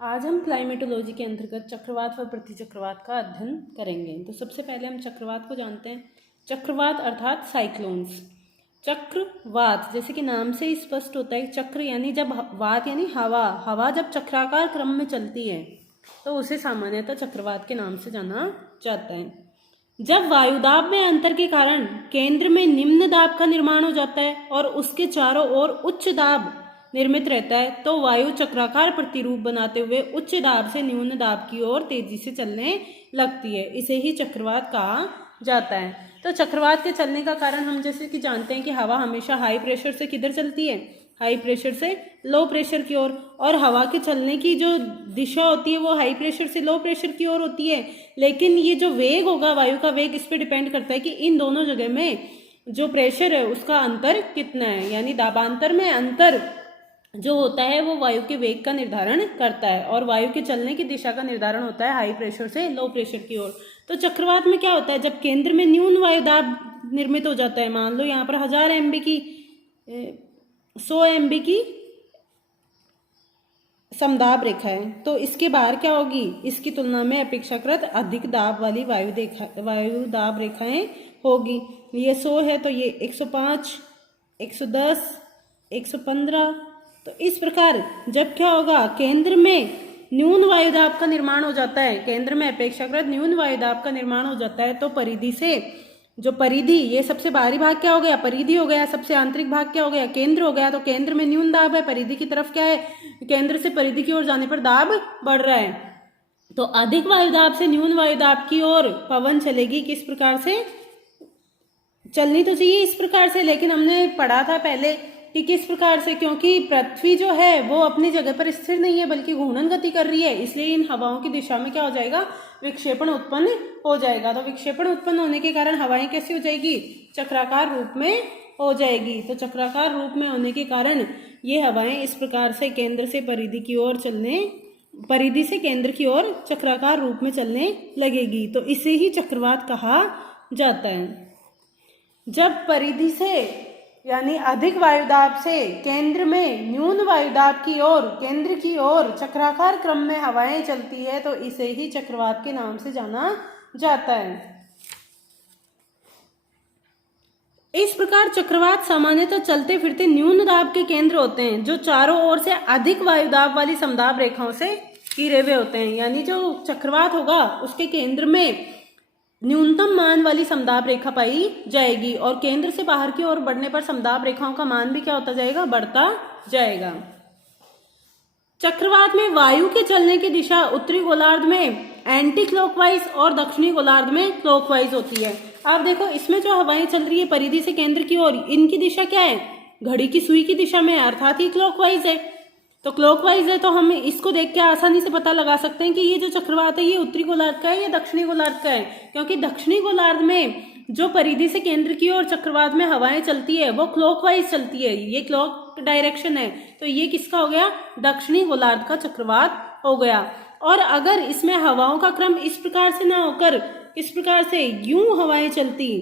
आज हम क्लाइमेटोलॉजी के अंतर्गत चक्रवात व प्रतिचक्रवात का अध्ययन करेंगे। तो सबसे पहले हम चक्रवात को जानते हैं। चक्रवात अर्थात साइक्लोन्स। चक्रवात जैसे कि नाम से ही स्पष्ट होता है, चक्र यानी जब वात यानी हवा जब चक्राकार क्रम में चलती है तो उसे सामान्यतः चक्रवात के नाम से जाना जाता है। जब वायुदाब में अंतर के कारण केंद्र में निम्न दाब का निर्माण हो जाता है और उसके चारों ओर उच्च दाब निर्मित रहता है तो वायु चक्राकार प्रतिरूप बनाते हुए उच्च दाब से न्यून दाब की ओर तेजी से चलने लगती है। इसे ही चक्रवात कहा जाता है। तो चक्रवात के चलने का कारण हम जैसे कि जानते हैं कि हवा हमेशा हाई प्रेशर से किधर चलती है, हाई प्रेशर से लो प्रेशर की ओर, और हवा के चलने की जो दिशा होती है वो हाई प्रेशर से लो प्रेशर की ओर होती है। लेकिन ये जो वेग होगा, वायु का वेग, इस पर डिपेंड करता है कि इन दोनों जगह में जो प्रेशर है उसका अंतर कितना है, यानी दाबांतर में अंतर जो होता है वो वायु के वेग का निर्धारण करता है और वायु के चलने की दिशा का निर्धारण होता है हाई प्रेशर से लो प्रेशर की ओर। तो चक्रवात में क्या होता है, जब केंद्र में न्यून वायुदाब निर्मित हो जाता है, मान लो यहाँ पर 1000 MB की 100 MB की समदाब रेखा है, तो इसके बाहर क्या होगी, इसकी तुलना में अपेक्षाकृत अधिक दाब वाली वायुदाब रेखाएं होगी। ये 100 है तो ये 105, 110, 115। तो इस प्रकार जब क्या होगा, केंद्र में न्यून वायुदाब का निर्माण हो जाता है, केंद्र में अपेक्षाकृत न्यून वायुदाब का निर्माण हो जाता है तो परिधि से जो परिधि, ये सबसे बाहरी भाग क्या हो गया, परिधि हो गया, सबसे आंतरिक भाग क्या हो गया, केंद्र हो गया। तो केंद्र में न्यून दाब है, परिधि की तरफ क्या है, केंद्र से परिधि की ओर जाने पर दाब बढ़ रहा है। तो अधिक वायुदाब से न्यून वायुदाब की ओर पवन चलेगी। किस प्रकार से चलनी तो चाहिए, इस प्रकार से, लेकिन हमने पढ़ा था पहले कि किस प्रकार से, क्योंकि पृथ्वी जो है वो अपनी जगह पर स्थिर नहीं है बल्कि घूर्णन गति कर रही है, इसलिए इन हवाओं की दिशा में क्या हो जाएगा, विक्षेपण उत्पन्न हो जाएगा। तो विक्षेपण उत्पन्न होने के कारण हवाएं कैसी हो जाएगी, चक्राकार रूप में हो जाएगी। तो चक्राकार रूप में होने के कारण ये हवाएं इस प्रकार से केंद्र से परिधि की ओर चलने, परिधि से केंद्र की ओर चक्राकार रूप में चलने लगेगी। तो इसे ही चक्रवात कहा जाता है। जब परिधि से यानी अधिक वायुदाब से केंद्र में न्यून वायुदाब की ओर, केंद्र की ओर चक्राकार क्रम में हवाएं चलती है तो इसे ही चक्रवात के नाम से जाना जाता है। इस प्रकार चक्रवात सामान्यतः चलते फिरते न्यून दाब के केंद्र होते हैं जो चारों ओर से अधिक वायुदाब वाली समदाब रेखाओं से घिरे हुए होते हैं। यानी जो चक्रवात होगा उसके केंद्र में न्यूनतम मान वाली समदाब रेखा पाई जाएगी और केंद्र से बाहर की ओर बढ़ने पर समदाब रेखाओं का मान भी क्या होता जाएगा, बढ़ता जाएगा। चक्रवात में वायु के चलने की दिशा उत्तरी गोलार्ध में एंटी क्लॉकवाइज और दक्षिणी गोलार्ध में क्लॉकवाइज होती है। आप देखो इसमें जो हवाएं चल रही है परिधि से केंद्र की ओर, इनकी दिशा क्या है, घड़ी की सुई की दिशा में, अर्थात ये क्लॉकवाइज है। तो क्लॉकवाइज है तो हम इसको देख के आसानी से पता लगा सकते हैं कि ये जो चक्रवात है ये उत्तरी गोलार्ध का है या दक्षिणी गोलार्ध का है, क्योंकि दक्षिणी गोलार्ध में जो परिधि से केंद्र की ओर चक्रवात में हवाएं चलती है वो क्लॉकवाइज चलती है, ये क्लॉक डायरेक्शन है। तो ये किसका हो गया, दक्षिणी गोलार्ध का चक्रवात हो गया। और अगर इसमें हवाओं का क्रम इस प्रकार से ना होकर इस प्रकार से यूं हवाएं चलती,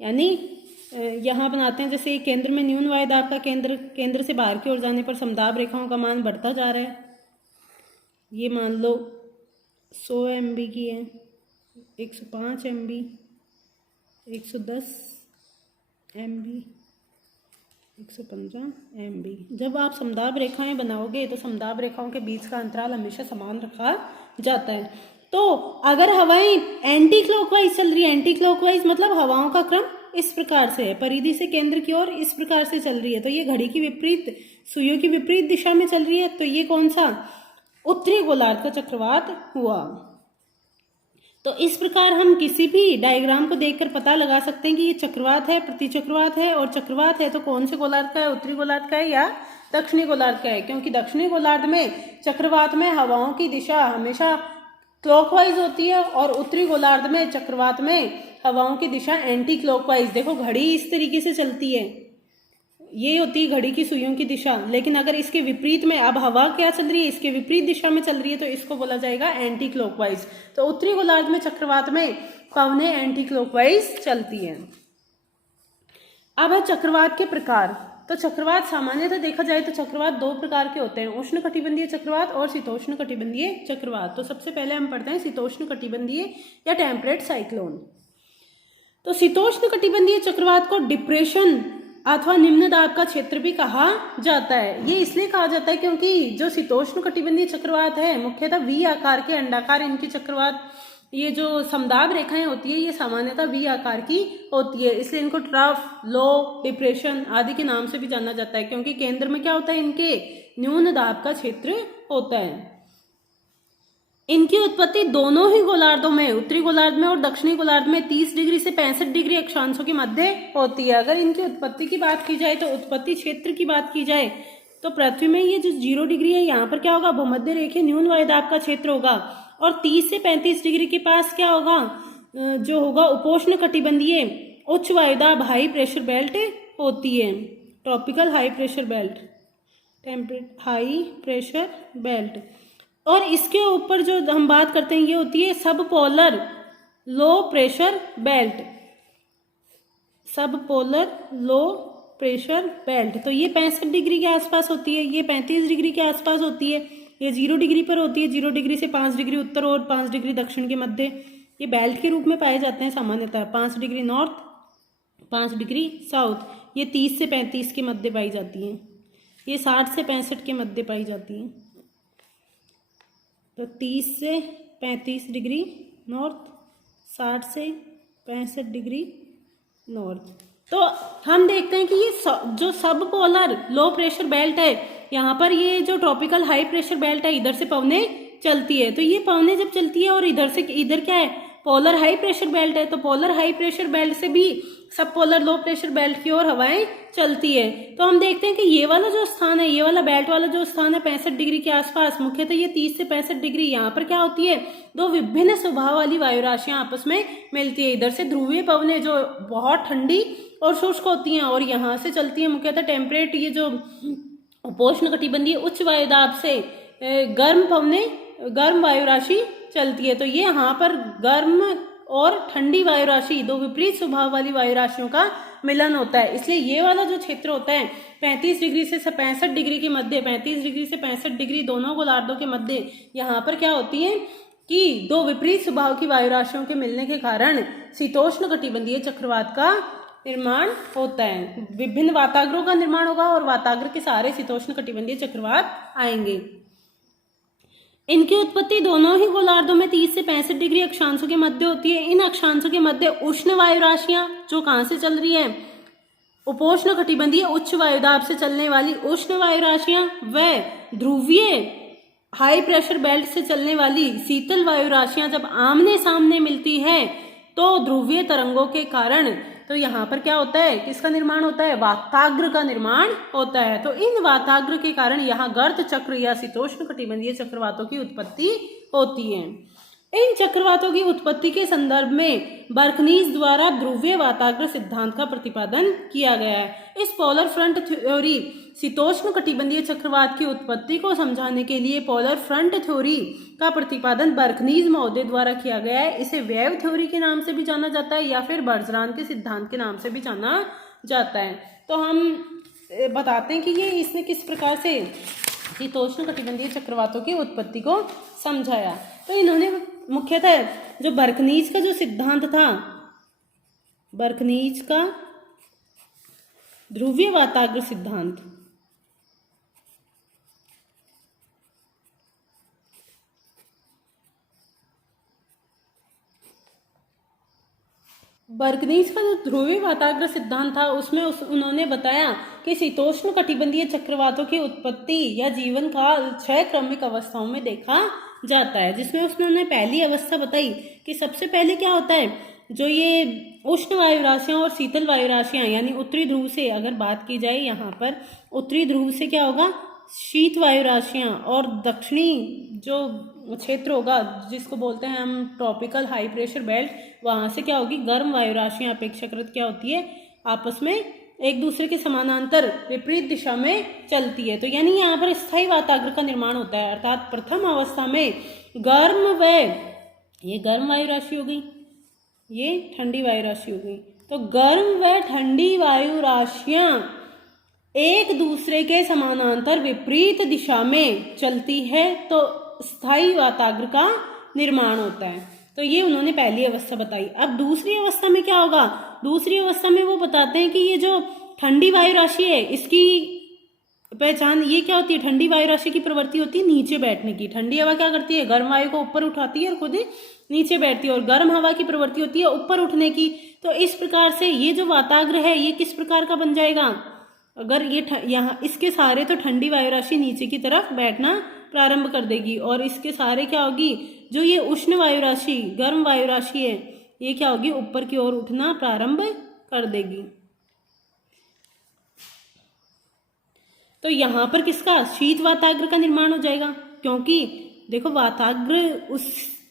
यानी यहाँ बनाते हैं जैसे केंद्र में न्यून वायुदाब का केंद्र से बाहर की ओर जाने पर समदाब रेखाओं का मान बढ़ता जा रहा है। ये मान लो 100 MB की है, 105 MB, 110 MB, 115 MB। जब आप समदाब रेखाएं बनाओगे तो समदाब रेखाओं के बीच का अंतराल हमेशा समान रखा जाता है। तो अगर हवाएं एंटी क्लॉकवाइज चल रही है, एंटी क्लॉकवाइज मतलब हवाओं का क्रम इस प्रकार से है, परिधि से केंद्र की ओर इस प्रकार से चल रही है, तो ये घड़ी की विपरीत, सुइयों की विपरीत दिशा में चल रही है, तो ये कौन सा, उत्तरी गोलार्ध का चक्रवात हुआ। तो इस प्रकार हम किसी भी डायग्राम को देखकर पता लगा सकते हैं कि ये चक्रवात है, प्रतिचक्रवात है, और चक्रवात है तो कौन से गोलार्ध का है, उत्तरी गोलार्ध का है या दक्षिणी गोलार्ध का है, क्योंकि दक्षिणी गोलार्ध में चक्रवात में हवाओं की दिशा हमेशा क्लॉकवाइज होती है और उत्तरी गोलार्ध में चक्रवात में हवाओं की दिशा एंटी क्लॉकवाइज। देखो घड़ी इस तरीके से चलती है, ये होती है घड़ी की सुइयों की दिशा, लेकिन अगर इसके विपरीत में अब हवा क्या चल रही है, इसके विपरीत दिशा में चल रही है तो इसको बोला जाएगा एंटी क्लॉकवाइज। तो उत्तरी गोलार्ध में चक्रवात में पवनें एंटी क्लॉकवाइज चलती हैं। अब है चक्रवात के प्रकार। तो चक्रवात सामान्यतः देखा जाए तो चक्रवात दो प्रकार के होते हैं, उष्ण कटिबंधीय चक्रवात और शीतोष्ण कटिबंधीय चक्रवात। तो सबसे पहले हम पढ़ते हैं शीतोष्ण कटिबंधीय या टेम्परेट साइक्लोन। तो शीतोष्ण कटिबंधीय चक्रवात को डिप्रेशन अथवा निम्न दाब का क्षेत्र भी कहा जाता है। ये इसलिए कहा जाता है क्योंकि जो शीतोष्ण कटिबंधीय चक्रवात है मुख्यतः वी आकार के अंडाकार इनकी चक्रवात, ये जो समदाब रेखाएं होती है ये सामान्यतः वी आकार की होती है, इसलिए इनको ट्रफ, लो, डिप्रेशन आदि के नाम से भी जाना जाता है, क्योंकि केंद्र में क्या होता है, इनके न्यून दाब का क्षेत्र होता है। इनकी उत्पत्ति दोनों ही गोलार्धों में, उत्तरी गोलार्ध में और दक्षिणी गोलार्ध में 30 डिग्री से 65 डिग्री अक्षांशों के मध्य होती है। अगर इनकी उत्पत्ति की बात की जाए तो उत्पत्ति क्षेत्र की बात की जाए तो पृथ्वी में ये जो 0 डिग्री है यहाँ पर क्या होगा, भूमध्य रेखीय न्यून वायुदाब का क्षेत्र होगा, और 30 से 35 डिग्री के पास क्या होगा, जो होगा उपोष्ण कटिबंधीय उच्च वायुदाब हाई प्रेशर बेल्ट होती है, tropical high pressure belt, temperate high pressure belt. और इसके ऊपर जो हम बात करते हैं ये होती है सब पोलर लो प्रेशर बेल्ट, सब पोलर लो प्रेशर बेल्ट। तो ये 65 डिग्री के आसपास होती है, ये 35 डिग्री के आसपास होती है, ये 0 डिग्री पर होती है, 0 डिग्री से 5 डिग्री उत्तर और 5 डिग्री दक्षिण के मध्य ये बेल्ट के रूप में पाए जाते हैं सामान्यतः। 5 डिग्री नॉर्थ, 5 डिग्री साउथ, ये 30 से 35 के मध्य पाई जाती हैं, ये 60 से 65 के मध्य पाई जाती हैं। तो 30 से 35 डिग्री नॉर्थ, 60 से 65 डिग्री नॉर्थ। तो हम देखते हैं कि ये जो सब पोलर लो प्रेशर बेल्ट है यहाँ पर, ये जो ट्रॉपिकल हाई प्रेशर बेल्ट है इधर से पवने चलती है। तो ये पवने जब चलती है और इधर से, इधर क्या है, पोलर हाई प्रेशर बेल्ट है, तो पोलर हाई प्रेशर बेल्ट से भी सब पोलर लो प्रेशर बेल्ट की ओर हवाएं चलती है। तो हम देखते हैं कि ये वाला जो स्थान है, ये वाला बेल्ट वाला जो स्थान है 65 डिग्री के आसपास, मुख्यतः ये 30 से 65 डिग्री, यहाँ पर क्या होती है, दो विभिन्न स्वभाव वाली वायु राशियां आपस में मिलती है। इधर से ध्रुवीय पवनें जो बहुत ठंडी और शुष्क होती हैं और यहाँ से चलती है मुख्यतः टेम्परेट, ये जो उपोष्ण कटिबंधीय उच्च वायुदाब से गर्म पवनें, गर्म वायु राशि चलती है। तो ये यहाँ पर गर्म और ठंडी वायु राशि, दो विपरीत स्वभाव वाली वायु राशियों का मिलन होता है, इसलिए ये वाला जो क्षेत्र होता है 35 डिग्री से 65 डिग्री के मध्य, 35 डिग्री से 65 डिग्री दोनों गोलार्धों के मध्य, यहाँ पर क्या होती है कि दो विपरीत स्वभाव की वायु राशियों के मिलने के कारण शीतोष्ण कटिबंधीय चक्रवात का निर्माण होता है। विभिन्न वाताग्रों का निर्माण होगा और वाताग्र के सहारे शीतोष्ण कटिबंधीय चक्रवात आएंगे। इनकी उत्पत्ति दोनों ही गोलार्धों में 30 से 65 डिग्री अक्षांशों के मध्य होती है। इन अक्षांशों के मध्य उष्ण वायु राशियां जो कहां से चल रही हैं, उपोष्ण कटिबंधीय उच्च वायुदाब से चलने वाली उष्ण वायु राशियां व ध्रुवीय हाई प्रेशर बेल्ट से चलने वाली शीतल वायु राशियां जब आमने सामने मिलती है तो ध्रुवीय तरंगों के कारण, तो यहाँ पर क्या होता है, किसका निर्माण होता है, वाताग्र का निर्माण होता है। तो इन वाताग्र के कारण यहाँ गर्त चक्र या शीतोष्ण कटिबंधीय चक्रवातों की उत्पत्ति होती है। इन चक्रवातों की उत्पत्ति के संदर्भ में बर्कनीज द्वारा ध्रुवीय वाताग्र सिद्धांत का प्रतिपादन किया गया है। इस पोलर फ्रंट थ्योरी शीतोष्ण कटिबंधीय चक्रवात की उत्पत्ति को समझाने के लिए पोलर फ्रंट थ्योरी का प्रतिपादन बर्कनीज महोदय द्वारा किया गया है। इसे वेव थ्योरी के नाम से भी जाना जाता है या फिर बर्जरान के सिद्धांत के नाम से भी जाना जाता है। तो हम बताते हैं कि ये इसने किस प्रकार से शीतोष्ण कटिबंधीय चक्रवातों की उत्पत्ति को समझाया। तो इन्होंने मुख्यतः जो बर्कनीज का जो सिद्धांत था, बर्कनीज का ध्रुवीय वाताग्र सिद्धांत, बर्कनीज का जो ध्रुवीय वाताग्र सिद्धांत था उसमें उन्होंने बताया कि शीतोष्ण कटिबंधीय चक्रवातों की उत्पत्ति या जीवन काल 6 क्रमिक अवस्थाओं में देखा जाता है, जिसमें उसने पहली अवस्था बताई कि सबसे पहले क्या होता है, जो ये उष्ण वायु राशियां और शीतल वायु राशियां, यानी उत्तरी ध्रुव से अगर बात की जाए, यहाँ पर उत्तरी ध्रुव से क्या होगा, शीत वायु राशियां, और दक्षिणी जो क्षेत्र होगा जिसको बोलते हैं हम ट्रॉपिकल हाई प्रेशर बेल्ट, वहां से क्या होगी, गर्म वायु राशियां अपेक्षाकृत क्या होती है, आपस में एक दूसरे के समानांतर विपरीत दिशा में चलती है। तो यानी यहाँ पर स्थायी वाताग्र का निर्माण होता है, अर्थात प्रथम अवस्था में गर्म व, ये गर्म वायु राशि हो गई, ये ठंडी वायु राशि हो गई। तो गर्म व ठंडी वायु राशियां एक दूसरे के समानांतर विपरीत दिशा में चलती है तो स्थायी वाताग्र का निर्माण होता है। तो ये उन्होंने पहली अवस्था बताई। अब दूसरी अवस्था में क्या होगा? दूसरी अवस्था में वो बताते हैं कि ये जो ठंडी वायु राशि है इसकी पहचान ये क्या होती है? ठंडी वायु राशि की प्रवृत्ति होती है नीचे बैठने की। ठंडी हवा क्या करती है? गर्म वायु को ऊपर उठाती है और खुद नीचे बैठती है, और गर्म हवा की प्रवृत्ति होती है ऊपर उठने की। तो इस प्रकार से ये जो वाताग्र है ये किस प्रकार का बन जाएगा? अगर ये यहाँ इसके सहारे तो ठंडी वायु राशि नीचे की तरफ बैठना प्रारंभ कर देगी, और इसके सहारे क्या होगी? जो ये उष्ण वायु राशि, गर्म वायु राशि है, ये क्या होगी? ऊपर की ओर उठना प्रारंभ कर देगी। तो यहाँ पर किसका? शीत वाताग्र का निर्माण हो जाएगा, क्योंकि देखो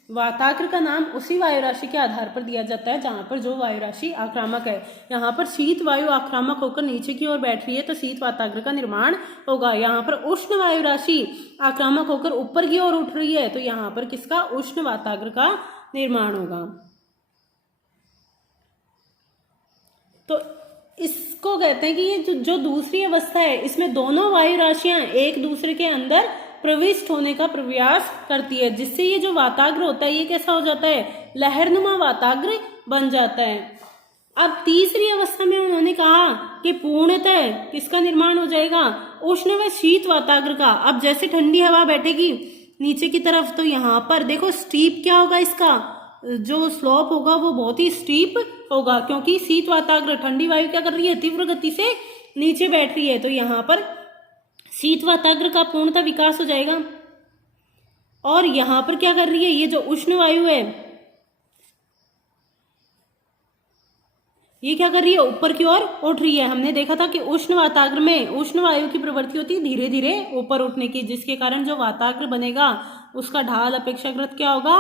वाताग्र का नाम उसी वायु राशि के आधार पर दिया जाता है जहां पर जो वायु राशि आक्रामक है। यहाँ पर शीत वायु आक्रामक होकर नीचे की ओर बैठ रही है तो शीत वाताग्र का निर्माण होगा। यहाँ पर उष्ण वायु राशि आक्रामक होकर ऊपर की ओर उठ रही है तो यहाँ पर किसका? उष्ण वाताग्र का निर्माण होगा। तो इसको कहते हैं कि ये जो दूसरी अवस्था है इसमें दोनों वायु राशियां एक दूसरे के अंदर प्रविष्ट होने का प्रयास करती है, जिससे ये जो वाताग्र होता है ये कैसा हो जाता है? लहरनुमा वाताग्र बन जाता है। अब तीसरी अवस्था में उन्होंने कहा कि पूर्णतः किसका निर्माण हो जाएगा? उष्ण व शीत वाताग्र का। अब जैसे ठंडी हवा बैठेगी नीचे की तरफ तो यहाँ पर देखो स्टीप क्या होगा? इसका जो स्लोप होगा वो बहुत ही स्टीप होगा, क्योंकि शीत वाताग्र ठंडी वायु क्या कर रही है? तीव्र गति से नीचे बैठ रही है। तो यहाँ पर शीत वाताग्र का पूर्णतः विकास हो जाएगा। और यहाँ पर क्या कर रही है? ये जो उष्ण वायु है ये क्या कर रही है? ऊपर की ओर उठ रही है। हमने देखा था कि उष्ण वाताग्र में उष्ण वायु की प्रवृत्ति होती है धीरे धीरे ऊपर उठने की, जिसके कारण जो वाताग्र बनेगा उसका ढाल अपेक्षाकृत क्या होगा?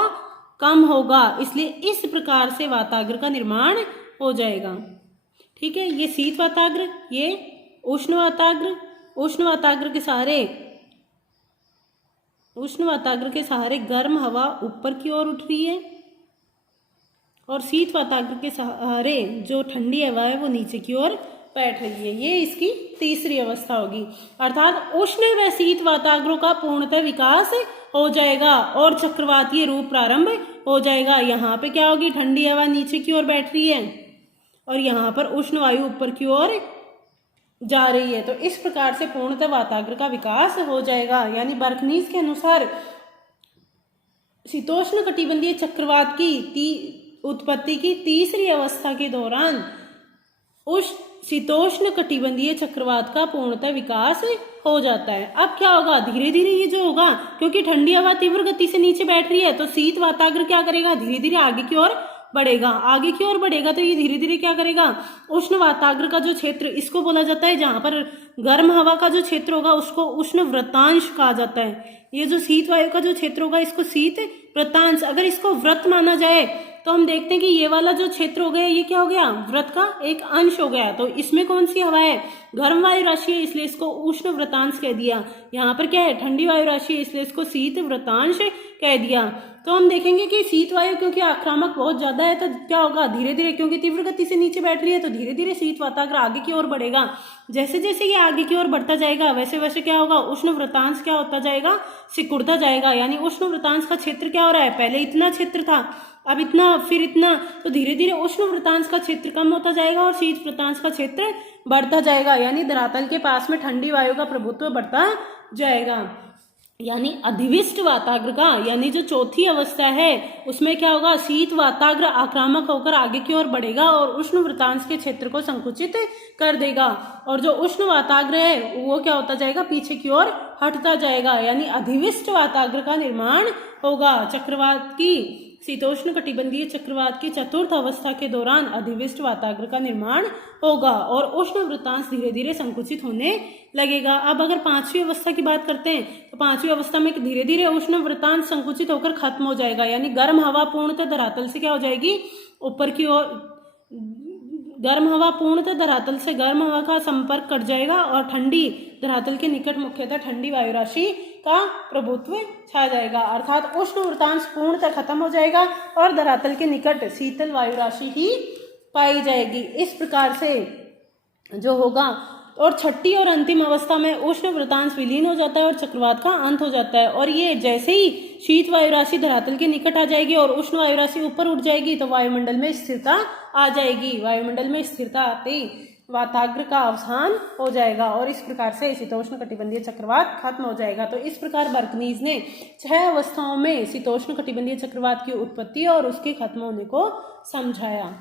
कम होगा। इसलिए इस प्रकार से वाताग्र का निर्माण हो जाएगा। ठीक है, ये शीत वाताग्र, ये उष्ण वाताग्र। उष्ण वाताग्र के सहारे गर्म हवा ऊपर की ओर उठ रही है, और शीत वाताग्र के सहारे जो ठंडी हवा है वो नीचे की ओर बैठ रही है। ये इसकी तीसरी अवस्था होगी। अर्थात उष्ण व शीत वाताग्रों का पूर्णतः विकास हो जाएगा और चक्रवातीय रूप प्रारंभ हो जाएगा। यहाँ पे क्या होगी? ठंडी हवा नीचे की ओर बैठ रही है और यहाँ पर उष्ण वायु ऊपर की ओर जा रही है। तो इस प्रकार से पूर्णतः वाताग्र का विकास हो जाएगा। यानी बर्कनीज के अनुसार शीतोष्ण कटिबंधीय चक्रवात की उत्पत्ति की तीसरी अवस्था के दौरान उस शीतोष्ण कटिबंधीय चक्रवात का पूर्णतः विकास हो जाता है। अब क्या होगा? धीरे धीरे ये जो होगा, क्योंकि ठंडी हवा तीव्र गति से नीचे बैठ रही है तो शीत वाताग्र क्या करेगा? धीरे धीरे आगे की ओर बढ़ेगा। आगे की ओर बढ़ेगा तो ये धीरे धीरे क्या करेगा? उष्ण वाताग्र का जो क्षेत्र, इसको बोला जाता है जहां पर गर्म हवा का जो क्षेत्र होगा उसको उष्ण वृत्तांश कहा जाता है। ये जो शीत वायु का जो क्षेत्र होगा इसको शीत वृत्तांश। अगर इसको वृत्त माना जाए तो हम देखते हैं कि ये वाला जो क्षेत्र हो गया ये क्या हो गया? वृत्त का एक अंश हो गया। तो इसमें कौन सी हवा है? गर्म वायु राशि है, इसलिए इसको उष्ण वृत्तांश कह दिया। यहाँ पर क्या है? ठंडी वायु राशि है, इसलिए इसको शीत वृत्तांश कह दिया। तो हम देखेंगे कि शीत वायु क्योंकि आक्रामक बहुत ज्यादा है तो क्या होगा? धीरे धीरे, क्योंकि तीव्र गति से नीचे बैठ रही है तो धीरे धीरे शीत वाताग्र आगे की ओर बढ़ेगा। जैसे जैसे ये आगे की ओर बढ़ता जाएगा वैसे वैसे क्या होगा? उष्ण वृत्तांश क्या होता जाएगा? सिकुड़ता जाएगा। यानी उष्ण वृत्तांश का क्षेत्र क्या हो रहा है? पहले इतना क्षेत्र था, अब इतना, फिर इतना, तो धीरे धीरे उष्ण वृत्तांश का क्षेत्र कम होता जाएगा और शीत वृत्तांश का क्षेत्र बढ़ता जाएगा। यानी धरातल के पास में ठंडी वायु का प्रभुत्व बढ़ता जाएगा। यानी अधिविष्ट वाताग्र का, यानी जो चौथी अवस्था है उसमें क्या होगा? शीत वाताग्र आक्रामक होकर आगे की ओर बढ़ेगा और उष्ण वृत्तांश के क्षेत्र को संकुचित कर देगा, और जो उष्ण वाताग्र है वो क्या होता जाएगा? पीछे की ओर हटता जाएगा। यानी अधिविष्ट वाताग्र का निर्माण होगा। चक्रवात की, शीतोष्ण कटिबंधीय चक्रवात की चतुर्थ अवस्था के दौरान अधिविष्ट वाताग्र का निर्माण होगा और उष्ण वृत्तांश धीरे धीरे संकुचित होने लगेगा। अब अगर पांचवी अवस्था की बात करते हैं तो पांचवी अवस्था में धीरे धीरे उष्ण वृत्तांश संकुचित होकर खत्म हो जाएगा। यानी गर्म हवा पूर्णतः धरातल से क्या हो जाएगी? ऊपर की ओर। गर्म हवा पूर्णतः धरातल से गर्म हवा का संपर्क कट जाएगा और ठंडी धरातल के निकट मुख्यतः ठंडी वायु राशि का प्रभुत्व छा जाएगा। अर्थात उष्ण वृत्तांश पूर्णतः खत्म हो जाएगा और धरातल के निकट शीतल वायु राशि ही पाई जाएगी। इस प्रकार से जो होगा और छठी और अंतिम अवस्था में उष्ण वृतांश विलीन हो जाता है और चक्रवात का अंत हो जाता है। और ये जैसे ही शीत वायु राशि धरातल के निकट आ जाएगी और उष्ण वायु राशि ऊपर उठ जाएगी तो वायुमंडल में स्थिरता आ जाएगी। वायुमंडल में स्थिरता आते ही वाताग्र का अवसान हो जाएगा और इस प्रकार से शीतोष्ण कटिबंधीय चक्रवात खत्म हो जाएगा। तो इस प्रकार बर्कनीज ने 6 अवस्थाओं में शीतोष्ण कटिबंधीय चक्रवात की उत्पत्ति और उसके खत्म होने को समझाया।